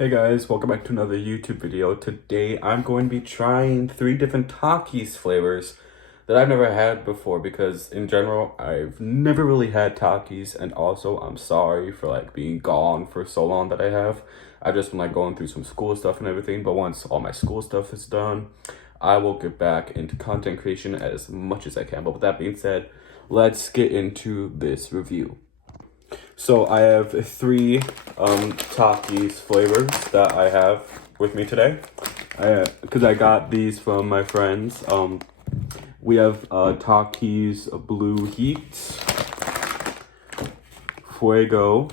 Hey guys, welcome back to another YouTube video. Today I'm going to be trying 3 different takis flavors that I've never had before because in general I've never really had takis, and also I'm sorry for being gone for so long that I have. I've just been going through some school stuff and everything, but once all my school stuff is done, I will get back into content creation as much as I can. But with that being said, let's get into this review. So I have 3 takis flavors that I have with me today, because I got these from my friends. We have Takis Blue Heat, Fuego,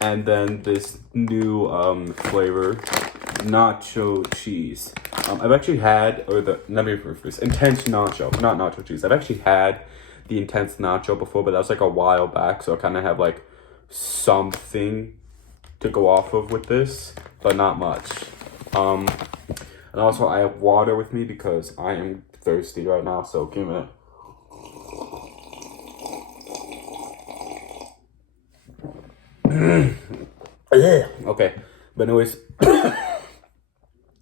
and then this new flavor, Nacho Cheese. I've actually had, let me rephrase, Intense Nacho, not Nacho Cheese. I've actually had the Intense Nacho before, but that was a while back, so I kind of have something to go off of with this, but not much. And also I have water with me because I am thirsty right now, so give me a minute. Okay, but anyways,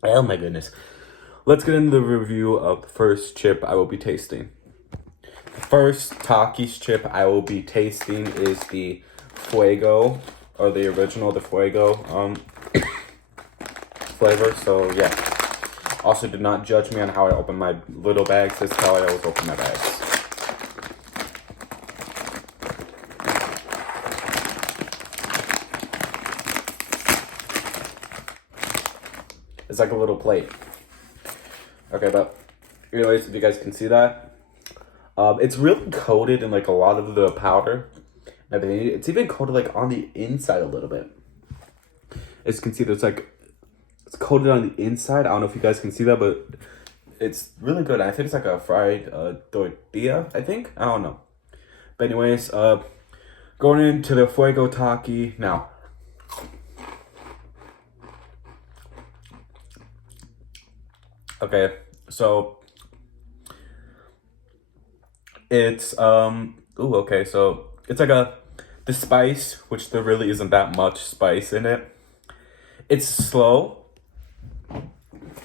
oh my goodness, let's get into the review of the first chip I will be tasting. First Takis chip I will be tasting is the Fuego, or the original, the Fuego flavor. So yeah, also do not judge me on how I open my little bags. This is how I always open my bags. It's like a little plate. Okay, but anyways, if you guys can see that, it's really coated in a lot of the powder. It's even coated on the inside a little bit. As you can see, there's it's coated on the inside. I don't know if you guys can see that, but it's really good. I think it's a fried tortilla, I think. I don't know. But anyways, going into the Fuego Taki now. Okay, so it's okay, so it's the spice, which there really isn't that much spice in it. It's slow,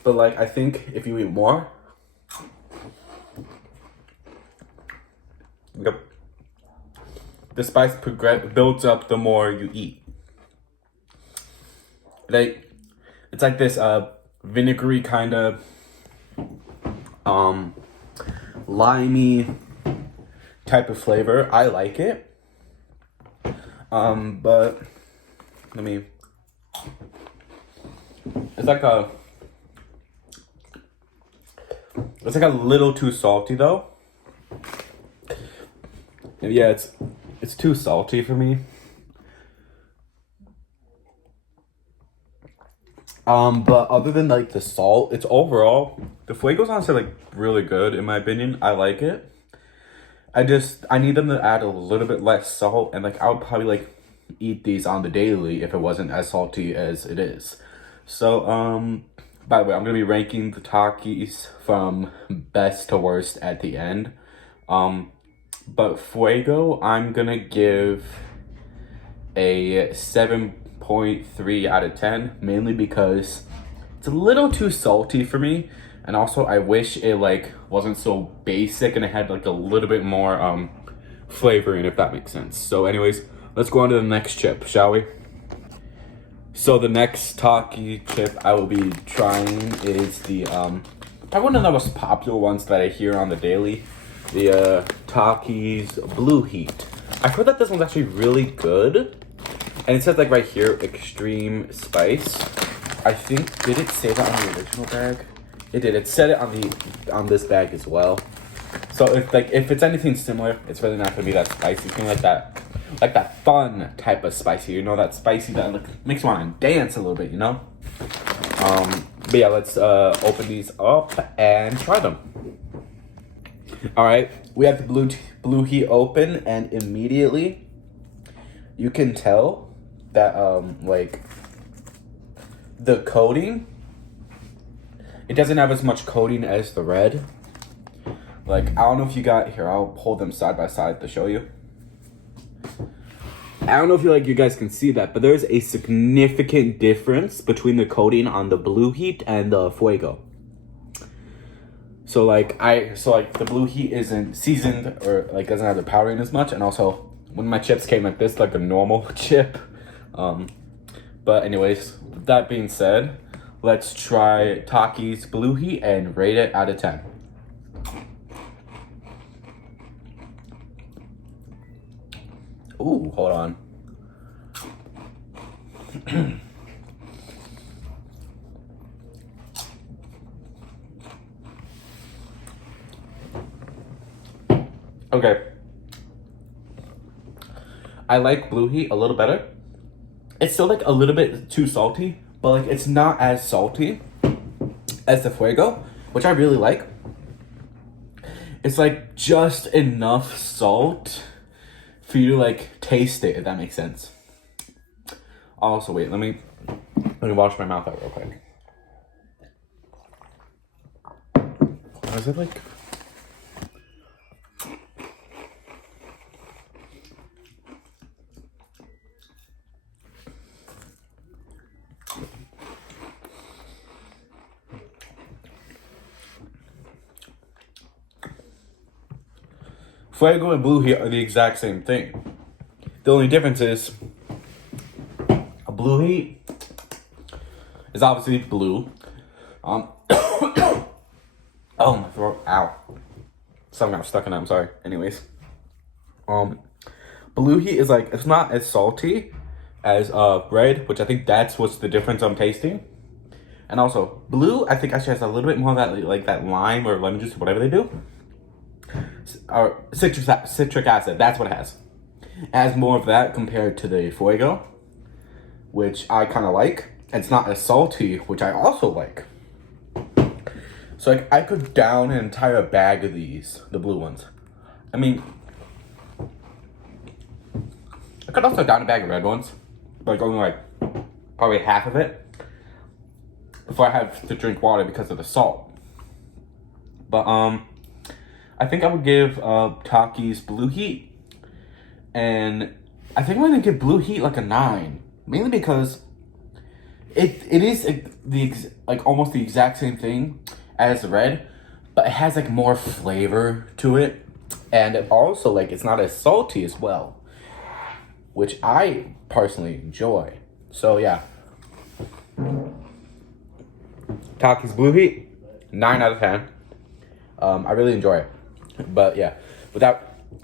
but I think if you eat more, the spice builds up the more you eat. It's this vinegary kind of limey type of flavor. I like it. But it's a little too salty though. And yeah, it's too salty for me. But other than the salt, it's overall, the Fuego's honestly really good in my opinion. I like it. I need them to add a little bit less salt, and I would probably eat these on the daily if it wasn't as salty as it is. So by the way, I'm gonna be ranking the Takis from best to worst at the end. But Fuego, I'm gonna give a 7.3 out of 10, mainly because it's a little too salty for me. And also, I wish it wasn't so basic and it had a little bit more flavoring, if that makes sense. So anyways, let's go on to the next chip, shall we? So the next Taki chip I will be trying is the probably one of the most popular ones that I hear on the daily, the Takis Blue Heat. I've heard that this one's actually really good, and it says right here, extreme spice. I think, did it say that on the original bag? It did. It said it on this bag as well. So if it's anything similar, it's really not gonna be that spicy. It's gonna be that fun type of spicy. That spicy that makes you want to dance a little bit. But yeah, let's open these up and try them. All right, we have the blue heat open, and immediately you can tell that the coating. It doesn't have as much coating as the red. I don't know if you got here. I'll pull them side by side to show you. I don't know if you guys can see that, but there's a significant difference between the coating on the Blue Heat and the Fuego. So the Blue Heat isn't seasoned or doesn't have the powdering as much, and also when my chips came like this, like a normal chip. But anyways, with that being said, let's try Takis Blue Heat and rate it out of 10. Ooh, hold on. Okay. I like Blue Heat a little better. It's still a little bit too salty, but it's not as salty as the Fuego, which I really like. It's just enough salt for you to taste it, if that makes sense. Also, wait, let me wash my mouth out real quick. Is it Fuego and Blue Heat are the exact same thing. The only difference is a Blue Heat is obviously blue. Oh, my throat. Ow. Something got stuck in it, I'm sorry. Anyways. Blue Heat is it's not as salty as red, which I think that's what's the difference I'm tasting. And also, blue, I think actually has a little bit more of that that lime or lemon juice or whatever they do. Or citric acid, that's what it has. It has more of that compared to the Fuego, which I kind of like. It's not as salty, which I also like. So I could down an entire bag of these, the blue ones. I mean, I could also down a bag of red ones, but only probably half of it before I have to drink water because of the salt. But I think I would give Takis Blue Heat, and I think I'm gonna give Blue Heat a 9, mainly because it is almost the exact same thing as the red, but it has more flavor to it, and it also it's not as salty as well, which I personally enjoy. So yeah, Takis Blue Heat, 9 out of 10. I really enjoy it. But yeah, now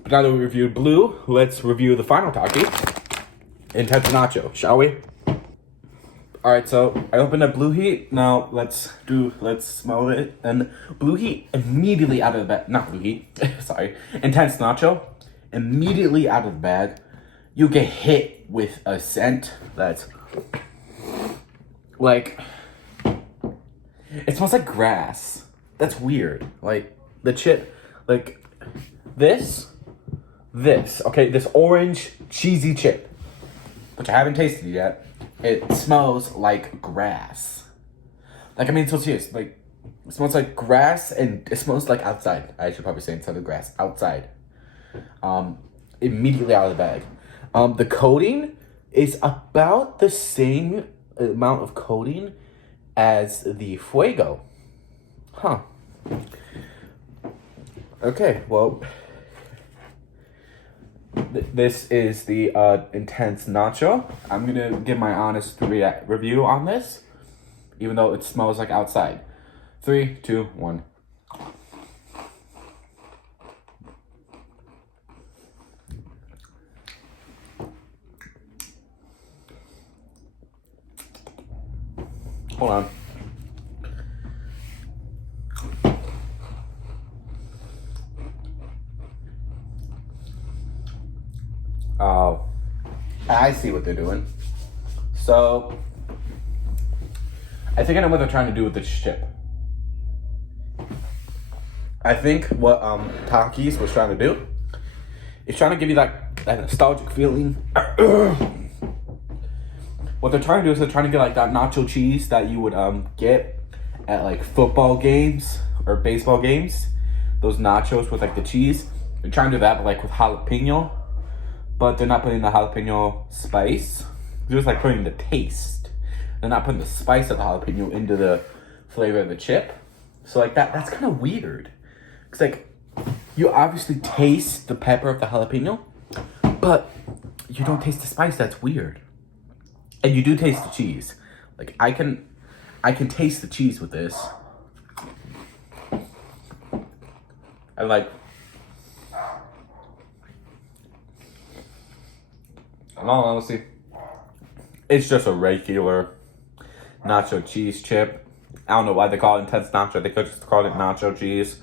that we reviewed blue, let's review the final Taki, Intense Nacho, shall we? Alright, so I opened up Blue Heat. Now let's smell it. And Blue Heat immediately out of the bag, not Blue Heat, sorry, Intense Nacho, immediately out of the bag, you get hit with a scent that's it smells like grass. That's weird. The chip, this, okay, this orange cheesy chip, which I haven't tasted yet, it smells like grass. So serious, it smells like grass, and it smells like outside. I should probably say instead of grass, outside. Immediately out of the bag. The coating is about the same amount of coating as the Fuego. Huh. Okay, well, this is the Intense Nacho. I'm gonna give my honest review on this, even though it smells like outside. 3, 2, 1. Hold on. Oh, I see what they're doing. So, I think I know what they're trying to do with this chip. I think what Takis was trying to do is trying to give you that nostalgic feeling. What they're trying to do is they're trying to get that nacho cheese that you would get at football games or baseball games. Those nachos with the cheese. They're trying to do that, but with jalapeno. but they're not putting the jalapeno spice. They're just like putting the taste. They're not putting the spice of the jalapeno into the flavor of the chip. So like that's kind of weird. Cause like you obviously taste the pepper of the jalapeno, but you don't taste the spice. That's weird. And you do taste the cheese. Like I can taste the cheese with this. And like, in all honesty, it's just a regular nacho cheese chip. I don't know why they call it intense nacho. They could just call it nacho cheese,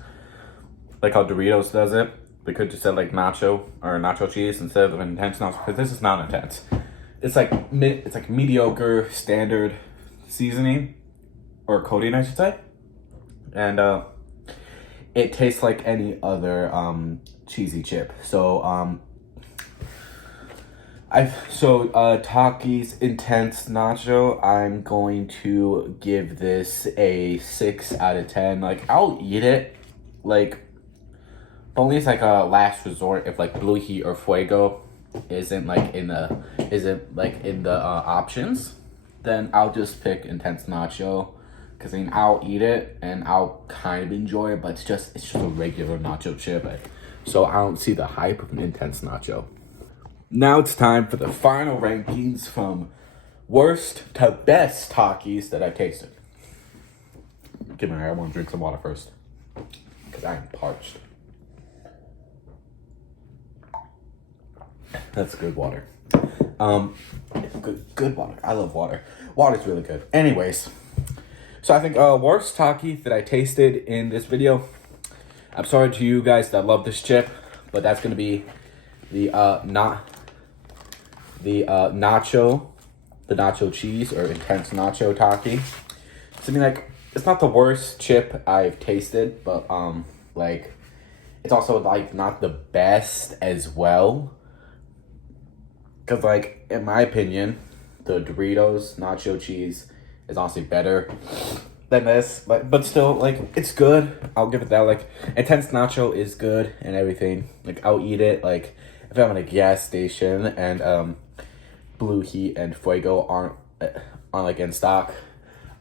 like how Doritos does it. They could just say like nacho or nacho cheese instead of intense nacho, because this is not intense. It's like mediocre standard seasoning or coating, I should say, and it tastes like any other cheesy chip. So Takis Intense Nacho, I'm going to give this a 6 out of 10. Like, I'll eat it, like, only as like a last resort if like Blue Heat or Fuego isn't in the options, then I'll just pick Intense Nacho. Because I mean, I'll eat it and I'll kind of enjoy it, but it's just a regular nacho chip. So I don't see the hype of an intense nacho. Now it's time for the final rankings from worst to best Takis that I've tasted. Give me a minute, I want to drink some water first. Because I am parched. That's good water. Good water. I love water. Water's really good. Anyways. So I think worst Taki that I tasted in this video. I'm sorry to you guys that love this chip, but that's gonna be the nacho cheese or intense nacho Taki. So I mean, like, it's not the worst chip I've tasted, but like, it's also like not the best as well. Cause like, in my opinion, the Doritos nacho cheese is honestly better than this, but still, like, it's good. I'll give it that. Like, intense nacho is good and everything. Like, I'll eat it. Like, if I'm at a gas station and Blue Heat and Fuego aren't like in stock,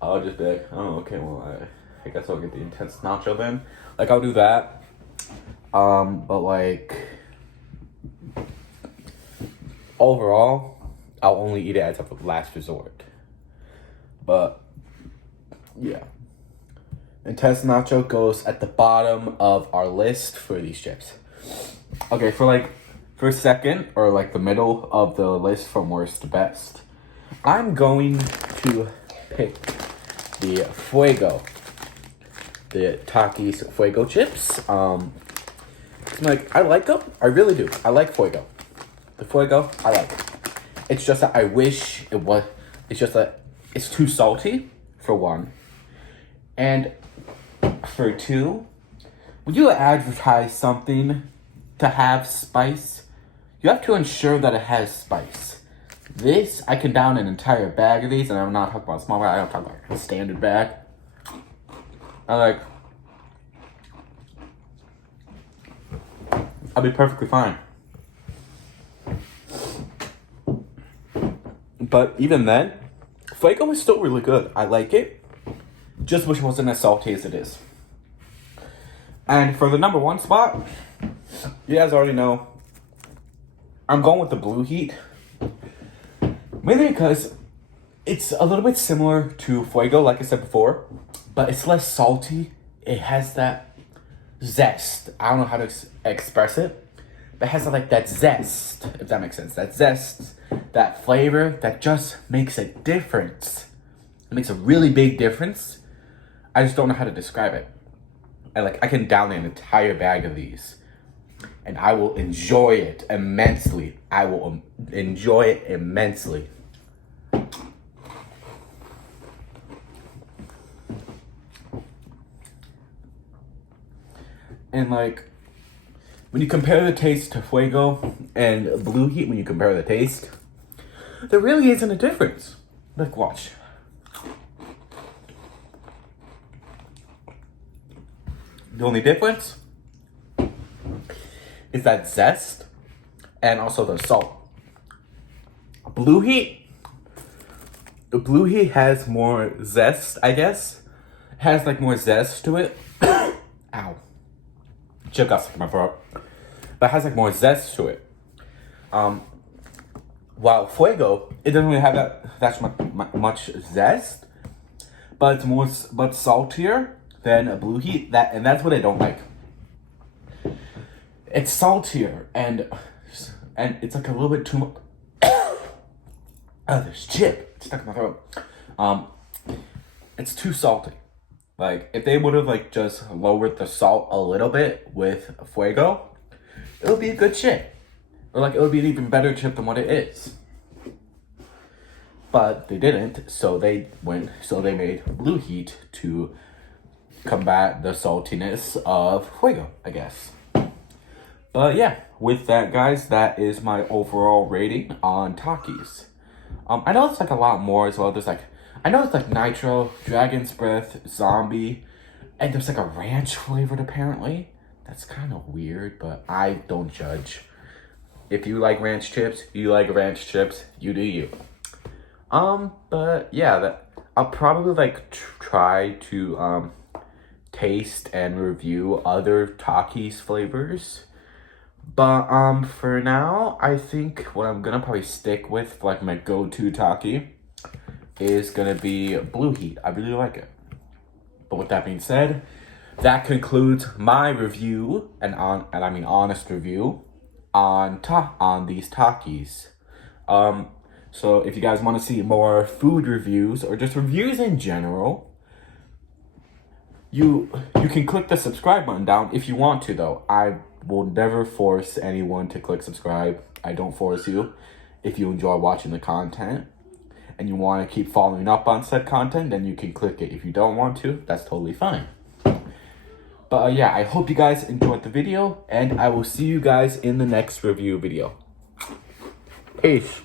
I'll just be like, oh, okay, well, I guess I'll get the intense nacho then. Like, I'll do that. But like, overall, I'll only eat it as a last resort. But yeah, intense nacho goes at the bottom of our list for these chips. Okay, for second or like the middle of the list from worst to best, I'm going to pick the Fuego, the Takis Fuego chips. Like, I like them. I really do. I like Fuego. The Fuego, I like it. It's just that I wish it was. It's just that it's too salty, for one. And for two, when you advertise something to have spice, you have to ensure that it has spice. This, I can down an entire bag of these, and I'm not talking about a small bag, I'm talking about a standard bag. I'll be perfectly fine. But even then, Fuego is still really good. I like it. Just wish it wasn't as salty as it is. And for the number one spot, you guys already know, I'm going with the Blue Heat. Mainly because it's a little bit similar to Fuego, like I said before, but it's less salty. It has that zest. I don't know how to express it, but it has that zest, if that makes sense. That zest, that flavor that just makes a difference. It makes a really big difference. I just don't know how to describe it. I can down an entire bag of these, and I will enjoy it immensely. I will enjoy it immensely. And when you compare the taste to Fuego and Blue Heat, when you compare the taste, there really isn't a difference. Watch. The only difference is that zest and also the salt. Blue Heat. The Blue Heat has more zest, I guess. It has like more zest to it. Ow. Chip got stuck in my throat. But it has like more zest to it. While Fuego, it doesn't really have that much zest, but it's more saltier than a Blue Heat. That's what I don't like. It's saltier and it's like a little bit too much. Oh, there's chip stuck in my throat. It's too salty. Like if they would have like just lowered the salt a little bit with Fuego, it would be a good chip. Or like it would be an even better chip than what it is. But they didn't, so they made Blue Heat to combat the saltiness of Fuego, I guess. But yeah, with that, guys, that is my overall rating on Takis. I know it's like a lot more as well. There's like, I know it's like Nitro, Dragon's Breath, Zombie, and there's like a ranch flavored apparently. That's kind of weird, but I don't judge. If you like ranch chips, you like ranch chips, you do you. But yeah, I'll probably like try to taste and review other Takis flavors. But for now, I think what I'm gonna probably stick with, like my go-to Taki, is gonna be Blue Heat. I really like it. But with that being said, that concludes my review honest review on these Takis. So if you guys want to see more food reviews or just reviews in general, you can click the subscribe button down if you want to, though. I will never force anyone to click subscribe. I don't force you. If you enjoy watching the content and you want to keep following up on said content, then you can click it. If you don't want to, that's totally fine. But yeah, I hope you guys enjoyed the video, and I will see you guys in the next review video. Peace.